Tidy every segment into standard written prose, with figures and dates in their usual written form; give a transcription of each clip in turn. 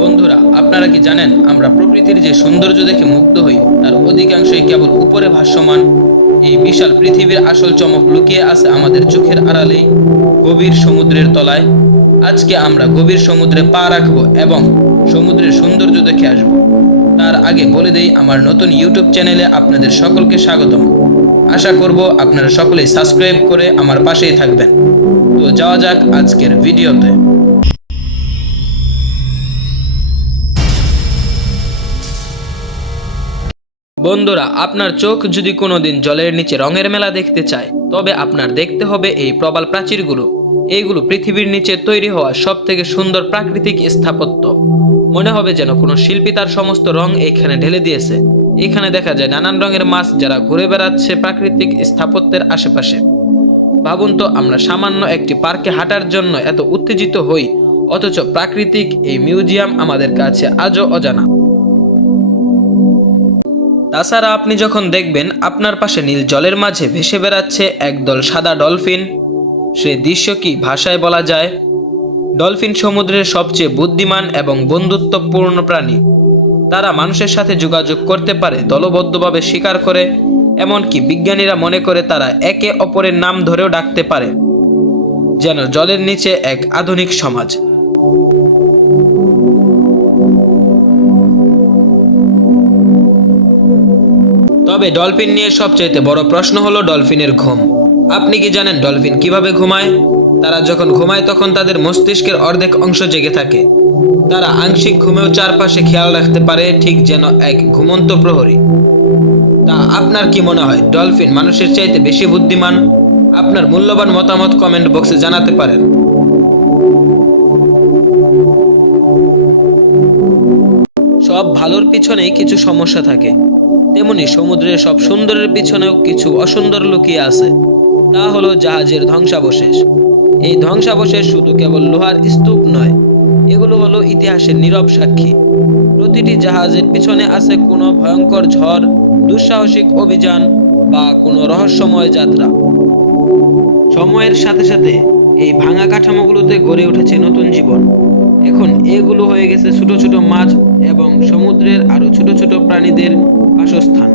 বন্ধুরা, আপনারা কি জানেন আমরা প্রকৃতির যে সৌন্দর্য দেখে মুগ্ধ হই তার অধিকাংশই কেবল উপরে ভাসমান। এই বিশাল পৃথিবীর আসল চমক লুকিয়ে আছে আমাদের চোখের আড়ালেই, গভীর সমুদ্রের তলায়। আজকে আমরা গভীর সমুদ্রে পা রাখবো এবং সমুদ্রের সৌন্দর্য দেখে আসব। তার আগে বলে দেই, আমার নতুন ইউটিউব চ্যানেলে আপনাদের সকলকে স্বাগতম। আশা করব আপনারা সকলেই সাবস্ক্রাইব করে আমার পাশেই থাকবেন। তো যাওয়া যাক আজকের ভিডিওতে। বন্ধুরা, আপনার চোখ যদি কোনোদিন জলের নিচে রঙের মেলা দেখতে চায়, তবে আপনার দেখতে হবে এই প্রবাল প্রাচীরগুলো। এইগুলো পৃথিবীর নিচে তৈরি হওয়া সব থেকে সুন্দর প্রাকৃতিক স্থাপত্য। মনে হবে যেন কোনো শিল্পী তার সমস্ত রং এইখানে ঢেলে দিয়েছে। এখানে দেখা যায় নানান রঙের মাছ যারা ঘুরে বেড়াচ্ছে প্রাকৃতিক স্থাপত্যের আশেপাশে। ভাবুন তো, আমরা সামান্য একটি পার্কে হাঁটার জন্য এত উত্তেজিত হই, অথচ প্রাকৃতিক এই মিউজিয়াম আমাদের কাছে আজও অজানা। তাছাড়া আপনি যখন দেখবেন আপনার পাশে নীল জলের মাঝে ভেসে বেড়াচ্ছে একদল সাদা ডলফিন, সে দৃশ্য কি ভাষায় বলা যায়? ডলফিন সমুদ্রের সবচেয়ে বুদ্ধিমান এবং বন্ধুত্বপূর্ণ প্রাণী। তারা মানুষের সাথে যোগাযোগ করতে পারে, দলবদ্ধভাবে শিকার করে, এমনকি বিজ্ঞানীরা মনে করে তারা একে অপরের নাম ধরেও ডাকতে পারে, যেন জলের নিচে এক আধুনিক সমাজ। তবে ডলফিন নিয়ে সবচাইতে বড় প্রশ্ন হলো ডলফিনের ঘুম। আপনি কি জানেন ডলফিন কিভাবে ঘুমায়? তারা যখন ঘুমায় তখন তাদের মস্তিষ্কের অর্ধেক অংশ জেগে থাকে। তারা আংশিক ঘুমেও চারপাশে খেয়াল রাখতে পারে, ঠিক যেন এক ঘুমন্ত প্রহরী। তা আপনার কি মনে হয়, ডলফিন মানুষের চাইতে বেশি বুদ্ধিমান? আপনার মূল্যবান মতামত কমেন্ট বক্সে জানাতে পারেন। সব ভালোর পিছনেই কিছু সমস্যা থাকে, তেমনি সমুদ্রের সব সুন্দরের পিছনেও কিছু অসুন্দর লুকিয়ে আছে। তা হলো জাহাজের ধ্বংসাবশেষ। এই ধ্বংসাবশেষ শুধু কেবল লোহার স্তূপ নয়, এগুলো হলো ইতিহাসের নীরব সাক্ষী। প্রতিটি জাহাজের পিছনে আছে কোনো ভয়ঙ্কর ঝড়, দুঃসাহসিক অভিযান বা কোনো রহস্যময় যাত্রা। সময়ের সাথে সাথে এই ভাঙা কাঠামোগুলোতে গড়ে উঠেছে নতুন জীবন। এখন এগুলো হয়ে গেছে ছোট ছোট মাছ এবং সমুদ্রের আরো ছোট ছোট প্রাণীদের বাসস্থান।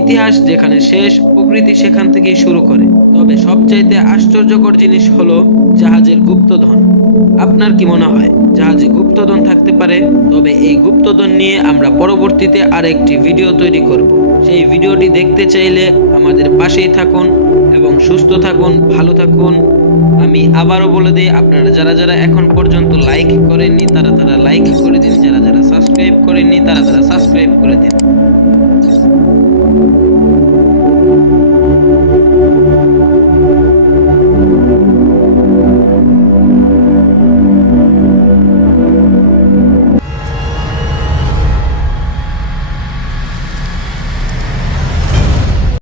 ইতিহাস যেখানে শেষ, প্রকৃতি সেখান থেকেই শুরু করে। তবে সবচাইতে আশ্চর্যকর জিনিস হলো জাহাজের গুপ্তধন। আপনার কি মনে হয় জাহাজে গুপ্তধন থাকতে পারে? তবে এই গুপ্তধন নিয়ে আমরা পরবর্তীতে আরেকটি ভিডিও তৈরি করব। সেই ভিডিওটি দেখতে চাইলে আমাদের পাশেই থাকুন এবং সুস্থ থাকুন, ভালো থাকুন। আমি আবারও বলে দিই, আপনারা যারা যারা এখন পর্যন্ত লাইক করেননি তারা লাইক করে দিন, যারা যারা সাবস্ক্রাইব করেননি তারা সাবস্ক্রাইব করে দিন।